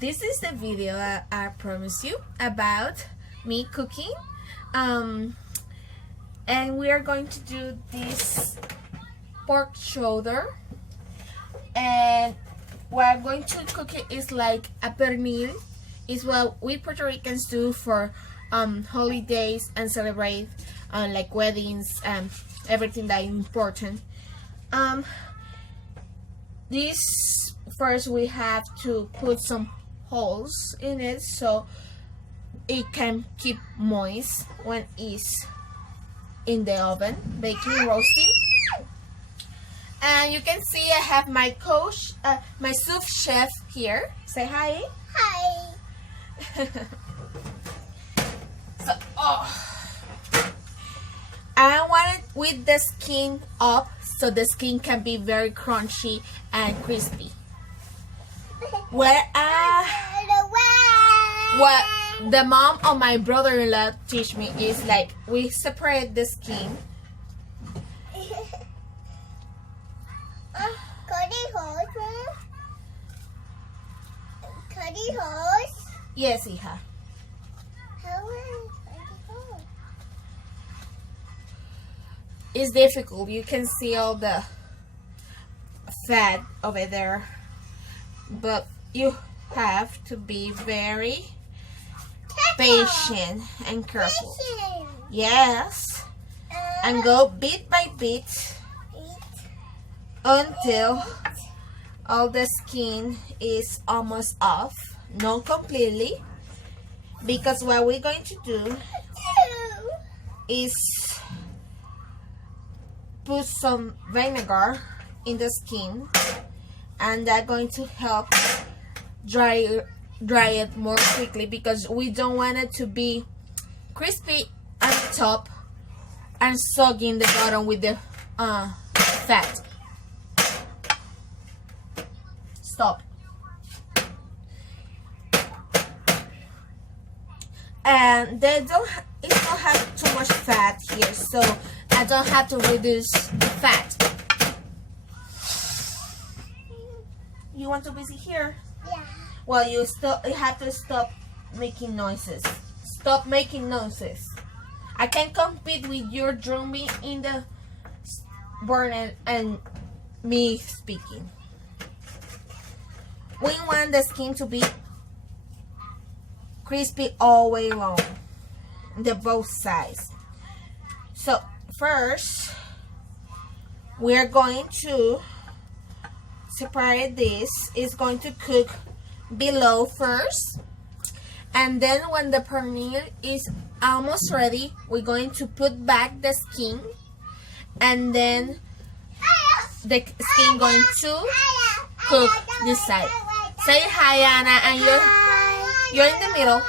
this is the video I promised you about me cooking. And we are going to do this pork shoulder, and what I'm going to cook it is like a pernil. Is what we Puerto Ricans do for holidays and celebrate like weddings and everything that is important. This first we have to put some holes in it so it can keep moist when it's in the oven baking, roasting. And you can see I have my coach, my sous chef here. Say hi. Hi. So, I want it with the skin up so the skin can be very crunchy and crispy. What the mom of my brother-in-law teach me is like we separate the skin. Cutty holes? Yes, hija. It's difficult. You can see all the fat over there, but you have to be very patient and careful. Yes, and go bit by bit until all the skin is almost off. Not completely, because what we're going to do is put some vinegar in the skin, and that's going to help dry it more quickly, because we don't want it to be crispy at the top and soggy in the bottom with the fat. Stop. And it don't have too much fat here, so I don't have to reduce the fat. You want to visit here? Yeah. Well, you have to stop making noises. Stop making noises. I can't compete with your drumming in the burner and me speaking. We want the skin to be crispy all the way along, the both sides. So first, we're going to separate this. It's going to cook below first, and then when the pernil is almost ready, we're going to put back the skin, and then the skin going to cook this side. Say hi, Anna, and you're in the middle.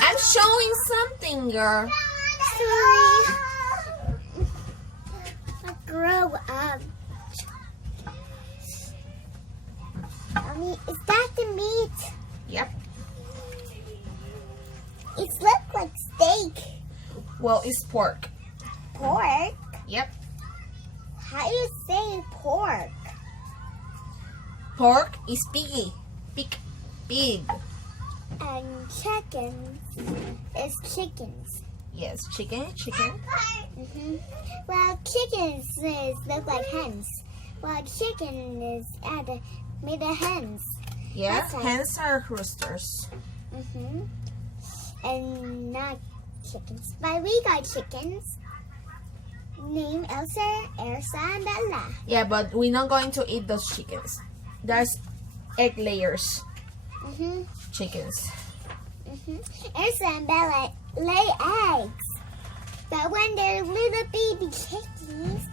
I'm showing something, girl. Sorry. Grow up. Mommy, is that the meat? Yep. It looks like steak. Well, it's pork. Pork? Yep. How do you say pork? Pork is piggy. Pig. And chickens is chickens. Yes, chicken. Well, chickens look like hens. Well, chicken is made of hens. Yeah, That's right. hens are roosters. And not chickens. But we got chickens. Name Elsa, and Bella. Yeah, but we're not going to eat those chickens. There's egg layers. Chickens. Elsa and Bella lay eggs. But when they're little baby chickies,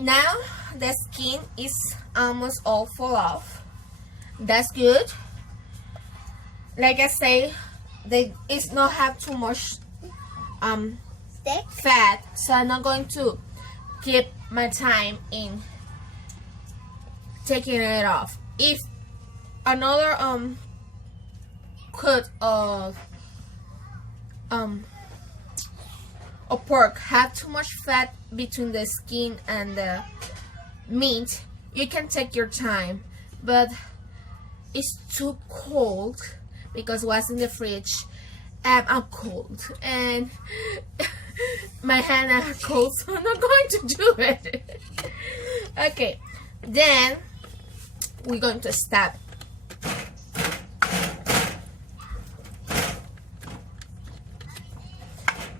Now the skin is almost all fall off. That's good. Like I say, it's not have too much stick. fat, so I'm not going to keep my time in taking it off. If another cut of pork have too much fat between the skin and the meat, you can take your time, but it's too cold because it was in the fridge. I'm cold and my hands are cold, so I'm not going to do it. Okay, then we're going to stop.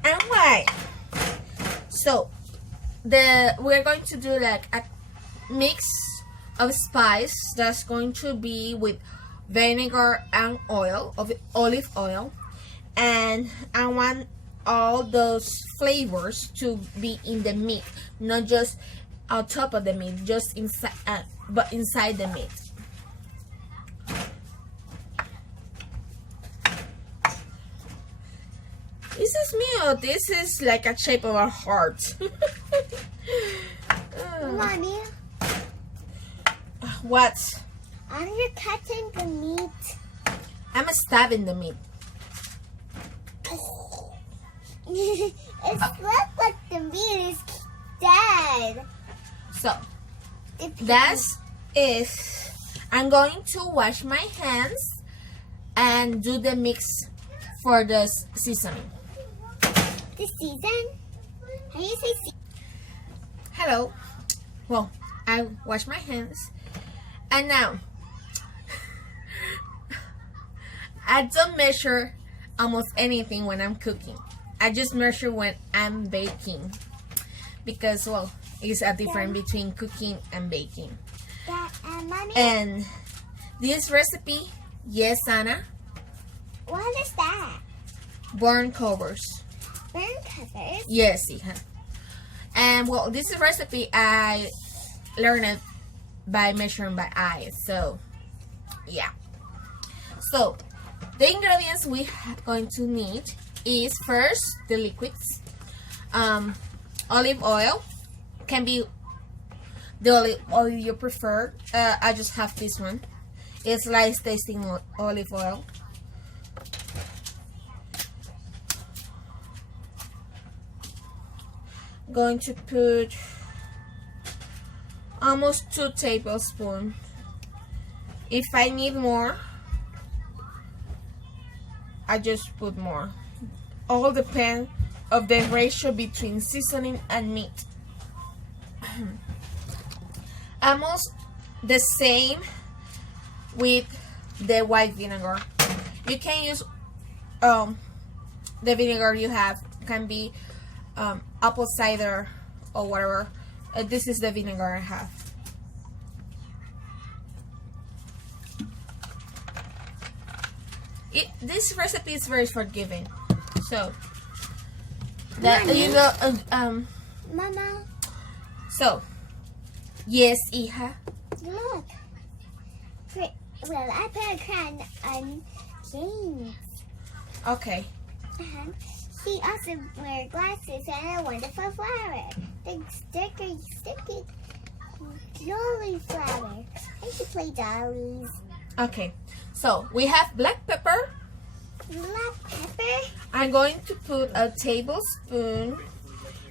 And why? So we're going to do like a mix of spice that's going to be with vinegar and oil of olive oil, and I want all those flavors to be in the meat, not just on top of the meat, just inside, but inside the meat. This is me, or this is like a shape of a heart. Mommy, What? I'm cutting the meat. I'm stabbing the meat. It looks like the meat is dead. So that's it. I'm going to wash my hands and do the mix for the seasoning. The season? How do you say season? Hello. Well, I wash my hands, and now I don't measure almost anything when I'm cooking. I just measure when I'm baking, because well, it's a difference between cooking and baking. Mommy, And this recipe, yes, Anna, what is that? burn covers. Burn covers? Yes, hija. And well, this recipe I learned it by measuring by eye. So yeah. So the ingredients we are going to need is first the liquids, olive oil, can be the olive oil you prefer. I just have this one. It's nice tasting olive oil. Going to put almost 2 tablespoons. If I need more, I just put more. All depends of the ratio between seasoning and meat. Almost the same with the white vinegar. You can use the vinegar you have. Can be apple cider or whatever. This is the vinegar I have. This recipe is very forgiving, so that Mommy? you know. Mama, So yes, hija. look. Well, I put a crown on James. Okay. She also wears glasses and a wonderful flower. Big sticky jolly flower. I should play dollies. Okay. So we have black pepper. Black pepper. I'm going to put a tablespoon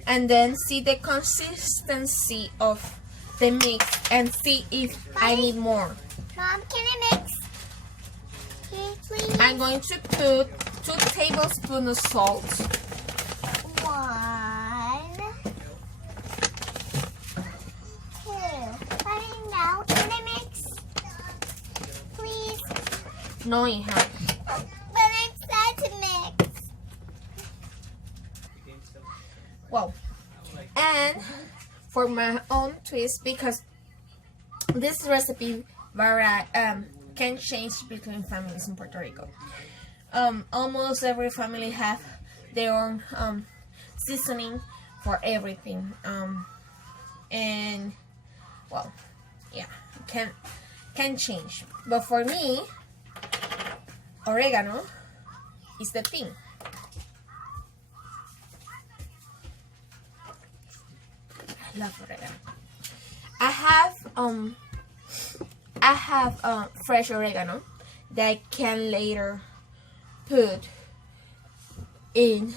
and then see the consistency of the mix and see if I need more. Mom, can I mix? Okay, please. I'm going to put 2 tablespoons of salt. 1, 2. Honey, now can I mix? Please. No, hija. But I'm sad to mix. Well, and for my own twist, because this recipe can change between families in Puerto Rico. Almost every family have their own seasoning for everything. And well, yeah, can change. But for me, oregano is the thing. I love oregano. I have fresh oregano that I can later put in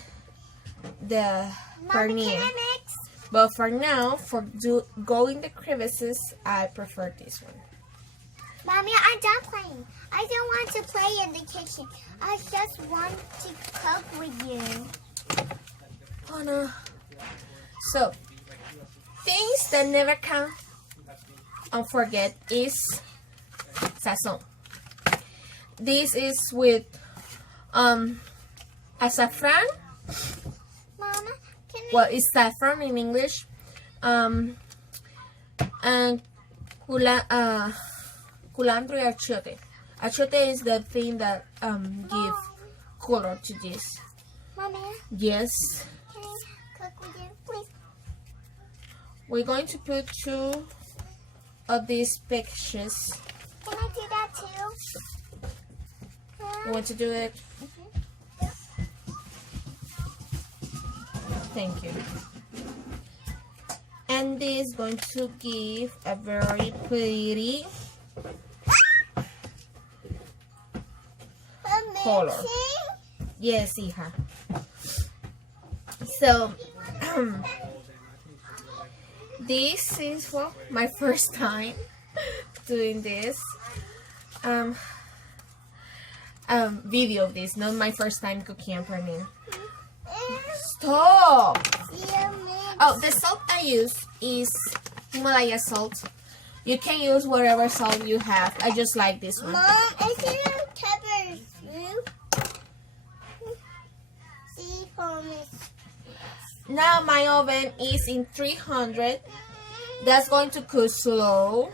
the Mommy, pernil. can I mix? But for now, go in the crevices, I prefer this one. Mommy, I'm done playing. I don't want to play in the kitchen. I just want to cook with you. Oh no. So, things that never can unforget is sazon. This is with azafran. Mama, can Well, it's saffron in English. And culantro y achiote. Achiote is the thing that give color to this. Mommy, Yes. can I cook with you, please? We're going to put 2 of these pictures. Can I do that too? You want to do it? Thank you. And this is going to give a very pretty color. Amazing. Yes, hija. So, this is my first time doing this video of this, not my first time cooking and prepping. Stop! Oh, the salt I use is Himalaya salt. You can use whatever salt you have. I just like this one. Mom, is it a pepper soup? See, promise. Now my oven is in 300. That's going to cook slow.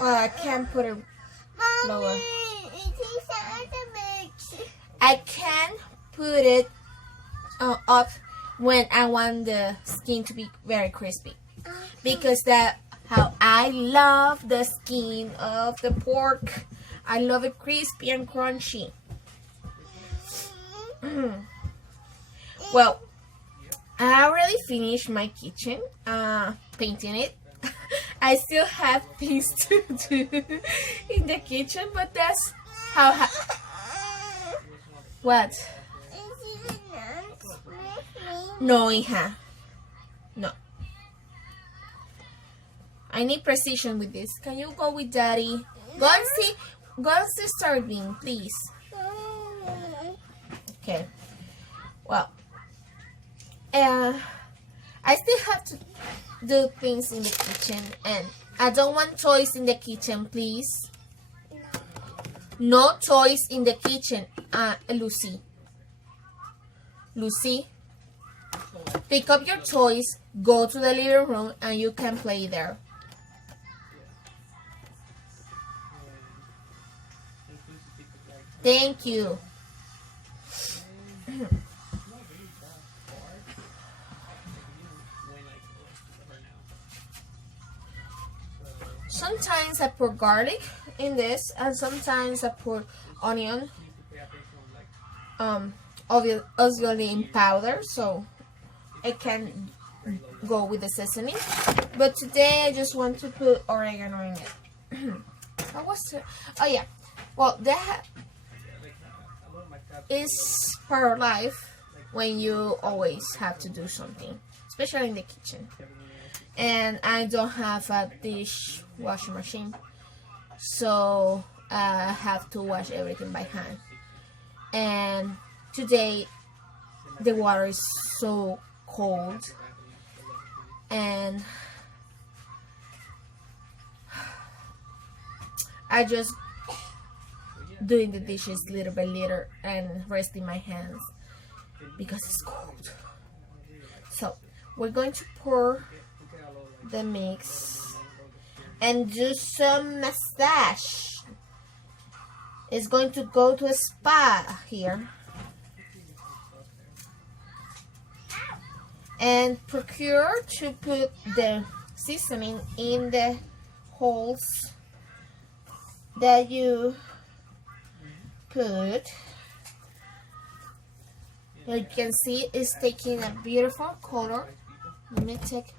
I can't put it lower. Mommy, it takes out the mix. I can put it up when I want the skin to be very crispy, because that's how I love the skin of the pork. I love it crispy and crunchy. Well, I already finished my kitchen, painting it. I still have things to do in the kitchen, but that's how. What? Is it enough with me? No, hija. No. I need precision with this. Can you go with daddy? Go and see serving, please. Okay. Well, I still have to do things in the kitchen, and I don't want toys in the kitchen, please. No toys in the kitchen, Lucy. Lucy, pick up your toys, go to the living room, and you can play there. Thank you. Sometimes I put garlic in this, and sometimes I put onion, obviously in powder, so it can go with the seasoning. But today I just want to put oregano in it. What was it? Oh yeah, well that is part of life when you always have to do something, especially in the kitchen. And I don't have a dishwashing machine, so I have to wash everything by hand. And today the water is so cold, and I just doing the dishes little by little and resting my hands because it's cold. So we're going to pour the mix and do some massage. It's going to go to a spa here. And procure to put the seasoning in the holes that you put. You can see it's taking a beautiful color. Let me take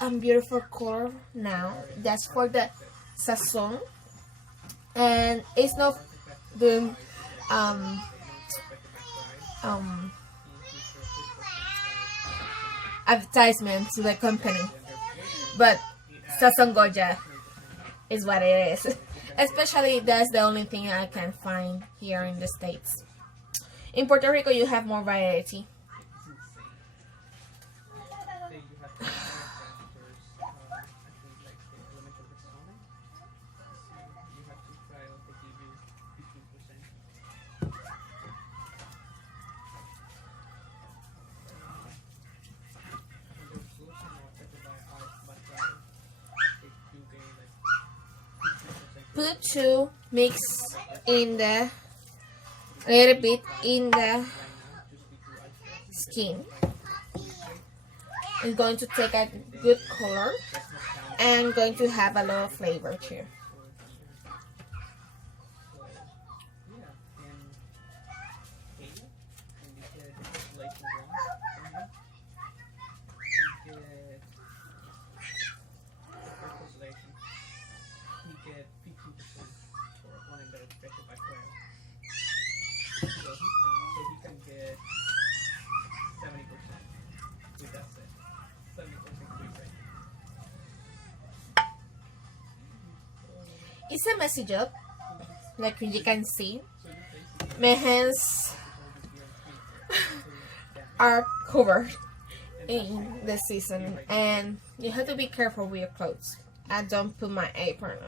a beautiful color now. That's for the sazon, and it's not the advertisement to the company, but Sazon Goya. is what it is. Especially that's the only thing I can find here in the States. In Puerto Rico, you have more variety. Put to mix in the a little bit in the skin. It's going to take a good color and going to have a lot of flavor too. It's a messy job, like you can see. My hands are covered in the season, and you have to be careful with your clothes. I don't put my apron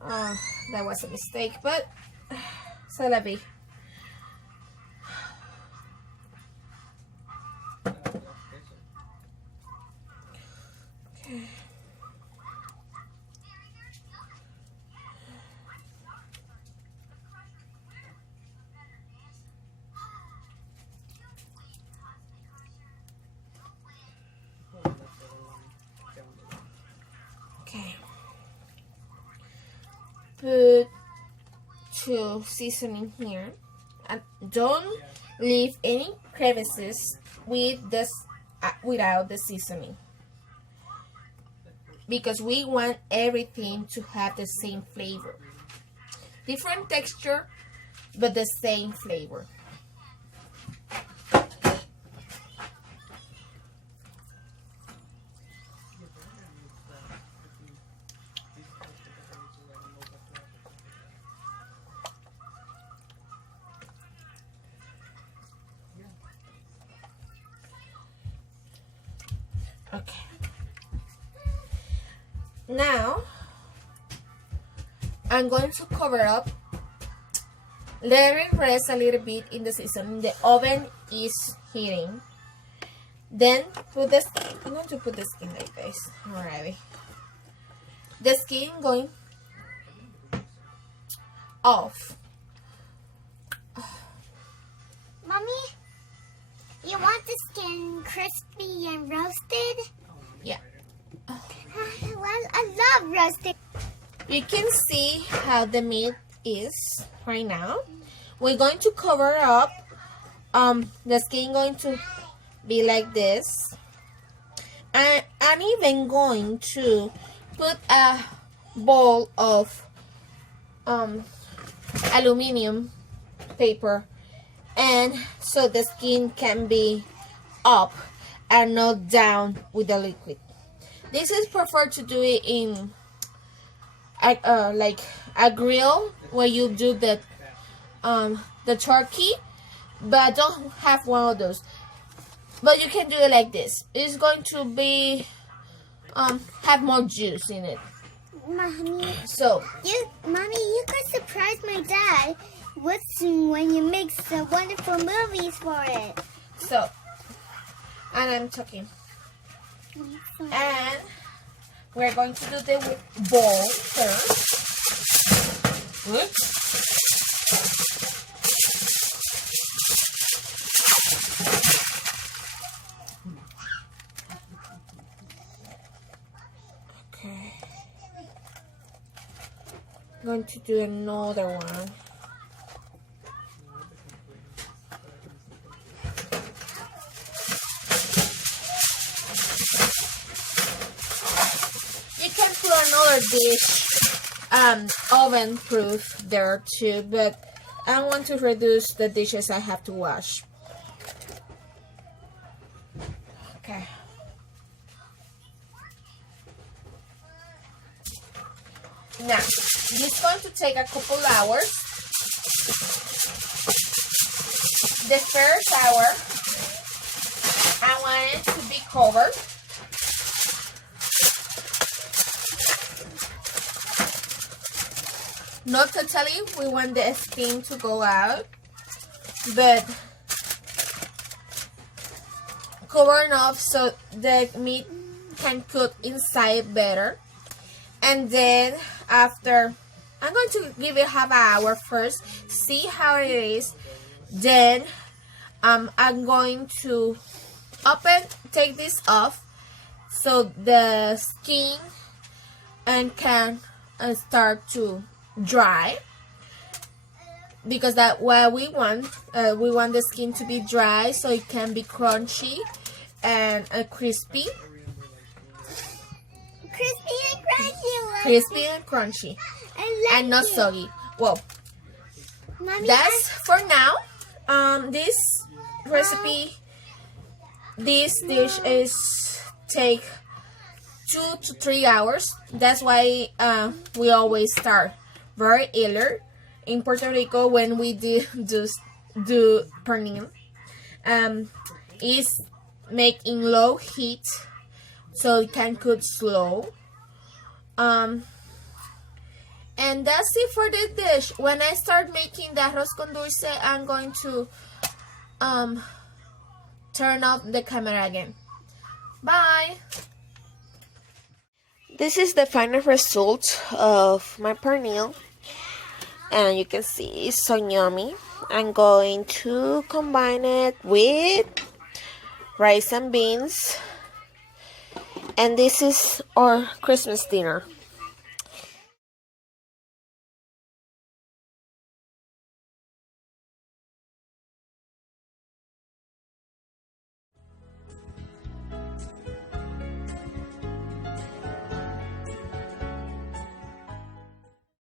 on. That was a mistake, but c'est la vie. Okay. Okay. Put 2 seasoning here, and don't leave any crevices with this without the seasoning, because we want everything to have the same flavor, different texture but the same flavor. Okay. Now I'm going to cover up, let it rest a little bit in the seasoning. The oven is heating. Then put the skin. I'm going to put the skin like this. Alrighty. The skin going off. Mommy, you want the skin crispy and roasted? Yeah. Well, I love roasted. You can see how the meat is right now. We're going to cover up. The skin going to be like this. And I'm even going to put a bowl of aluminum paper, and so the skin can be up and not down with the liquid. This is preferred to do it in like a grill where you do the turkey, but I don't have one of those. But you can do it like this. It's going to be have more juice in it. Mommy, So Mommy, you could surprise my dad when you make the wonderful movies for it. So, and I'm talking. And we're going to do the bowl first. Oops. Okay. I'm going to do another one. Another dish, oven proof there too, but I want to reduce the dishes I have to wash. Okay. Now, this is going to take a couple hours. The first hour, I want it to be covered. Not totally, we want the skin to go out, but cover enough so the meat can cook inside better. And then after, I'm going to give it half an hour first, see how it is. Then I'm going to take this off so the skin and can start to dry, because that's what we want. We want the skin to be dry so it can be crunchy and crispy. Crispy and crunchy. And not soggy. Well, Mommy, that's for now. This recipe, this dish is take 2 to 3 hours. That's why we always start very early in Puerto Rico when we do pernil. Is make in low heat so it can cook slow. And that's it for the dish. When I start making the arroz con dulce, I'm going to turn off the camera again. Bye! This is the final result of my pernil, and you can see it's so yummy. I'm going to combine it with rice and beans, and this is our Christmas dinner.